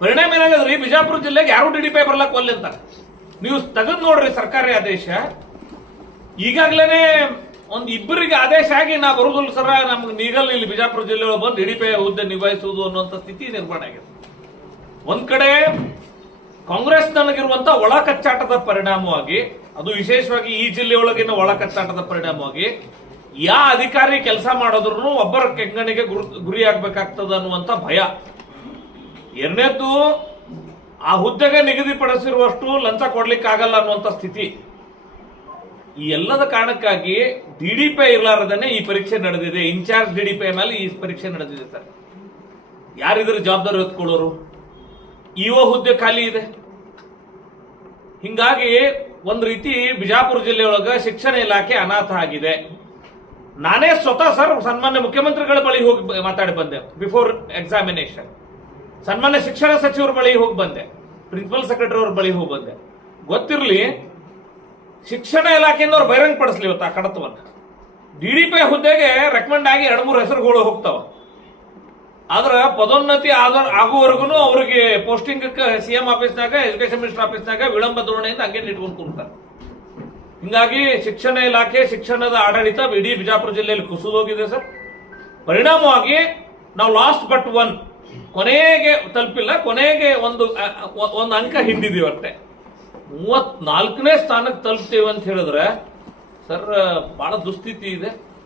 ಪರಿಣಾಮ ಏನಾಗದ್ರಿ, ಬಿಜಾಪುರ ಜಿಲ್ಲೆಗೆ ಯಾರು DDPI ಬರ್ಲಕ್ ಒಲ್ಲೆ ಅಂತಾರೆ. ನೀವು ತೆಗೆದು ನೋಡ್ರಿ ಸರ್ಕಾರಿ ಆದೇಶ. ಈಗಾಗ್ಲೇನೆ ಒಂದ್ ಇಬ್ಬರಿಗೆ ಆದೇಶ ಆಗಿ ನಾ ಬರುದಿಲ್ಲ ಸರ, ನಮ್ಗೆ ನೀಗಲ್ ಇಲ್ಲಿ ಬಿಜಾಪುರ ಜಿಲ್ಲೆ ಬಂದು DDPI ಹುದ್ದೆ ನಿಭಾಯಿಸುವುದು ಅನ್ನುವಂಥ ಸ್ಥಿತಿ ನಿರ್ಮಾಣ ಆಗಿದೆ. ಒಂದ್ ಕಡೆ ಕಾಂಗ್ರೆಸ್ ನನಗಿರುವಂತ ಒಳ ಕಚ್ಚಾಟದ ಪರಿಣಾಮವಾಗಿ, ಅದು ವಿಶೇಷವಾಗಿ ಈ ಜಿಲ್ಲೆಯೊಳಗಿನ ಒಳ ಕಚ್ಚಾಟದ ಪರಿಣಾಮವಾಗಿ ಯಾ ಅಧಿಕಾರಿ ಕೆಲಸ ಮಾಡೋದ್ರೂ ಒಬ್ಬರ ಕೆಂಗಣಿಗೆ ಗುರಿಯಾಗಬೇಕಾಗ್ತದ ಅನ್ನುವಂತ ಭಯ. ಎರಡನೇದ್ದು, ಆ ಹುದ್ದೆಗೆ ನಿಗದಿಪಡಿಸಿರುವಷ್ಟು ಲಂಚ ಕೊಡ್ಲಿಕ್ಕೆ ಆಗಲ್ಲ ಅನ್ನುವಂತ ಸ್ಥಿತಿ. ಈ ಎಲ್ಲದ ಕಾರಣಕ್ಕಾಗಿ DDPI ಇರ್ಲಾರದೇನೆ ಈ ಪರೀಕ್ಷೆ ನಡೆದಿದೆ. ಇನ್ಚಾರ್ಜ್ DDPI ಮೇಲೆ ಈ ಪರೀಕ್ಷೆ ನಡೆದಿದೆ ಸರ್. ಯಾರಿದ್ರ ಜವಾಬ್ದಾರಿ ಹೊತ್ಕೊಳ್ಳೋರು? ಇಒ ಹುದ್ದೆ ಖಾಲಿ ಇದೆ. ಹಿಂಗಾಗಿ ಒಂದ್ ರೀತಿ ಬಿಜಾಪುರ ಜಿಲ್ಲೆಯೊಳಗ ಶಿಕ್ಷಣ ಇಲಾಖೆ ಅನಾಥ ಆಗಿದೆ. ನಾನೇ ಸ್ವತಃ ಸರ್ ಸನ್ಮಾನ್ಯ ಮುಖ್ಯಮಂತ್ರಿಗಳ ಬಳಿ ಹೋಗಿ ಮಾತಾಡಿ ಬಂದೆ. ಬಿಫೋರ್ ಎಕ್ಸಾಮಿನೇಷನ್ ಸನ್ಮಾನ್ಯ ಶಿಕ್ಷಣ ಸಚಿವರ ಬಳಿ ಹೋಗಿ ಬಂದೆ, ಪ್ರಿನ್ಸಿಪಲ್ ಸೆಕ್ರೆಟರಿ ಅವ್ರ ಬಳಿ ಹೋಗಿ ಬಂದೆ. ಗೊತ್ತಿರಲಿ, ಶಿಕ್ಷಣ ಇಲಾಖೆಯಿಂದ ಅವ್ರು ಬಹಿರಂಗ ಪಡಿಸ್ಲಿ ಇವತ್ತು ಆ ಕಡತವನ್ನ. DDPI ಹುದ್ದೆಗೆ ರೆಕಮೆಂಡ್ ಆಗಿ 2-3 ಹೆಸರುಗಳು ಹೋಗ್ತಾವ. ಆದ್ರ ಪದೋನ್ನತಿ ಆಗುವವರೆಗೂ ಅವರಿಗೆ ಪೋಸ್ಟಿಂಗ್ CM ಆಫೀಸ್ನಾಗ, ಎಜುಕೇಶನ್ ಮಿನಿಸ್ಟರ್ ಆಫೀಸ್ನಾಗ ವಿಳಂಬ ಧೋರಣೆಯಿಂದ ಹಂಗೆ ಇಟ್ಕೊಂಡು ಕೂರ್ತಾರೆ. ಹಿಂಗಾಗಿ ಶಿಕ್ಷಣ ಇಲಾಖೆ, ಶಿಕ್ಷಣದ ಆಡಳಿತ ಇಡೀ ಬಿಜಾಪುರ ಜಿಲ್ಲೆಯಲ್ಲಿ ಕುಸಿದೋಗಿದೆ ಸರ್. ಪರಿಣಾಮವಾಗಿ ನಾವು ಲಾಸ್ಟ್ ಬಟ್ ಒನ್, ಕೊನೆಗೆ ತಲುಪಿಲ್ಲ, ಕೊನೆಗೆ ಒಂದು ಅಂಕ ಹಿಂದಿದೀವಿ ಅಷ್ಟೇ. 34ನೇ ಸ್ಥಾನಕ್ಕೆ ತಲುಪ್ತೀವಿ ಅಂತ ಹೇಳಿದ್ರೆ ಸರ್ ಬಹಳ ದುಸ್ಥಿತಿ ಇದೆ.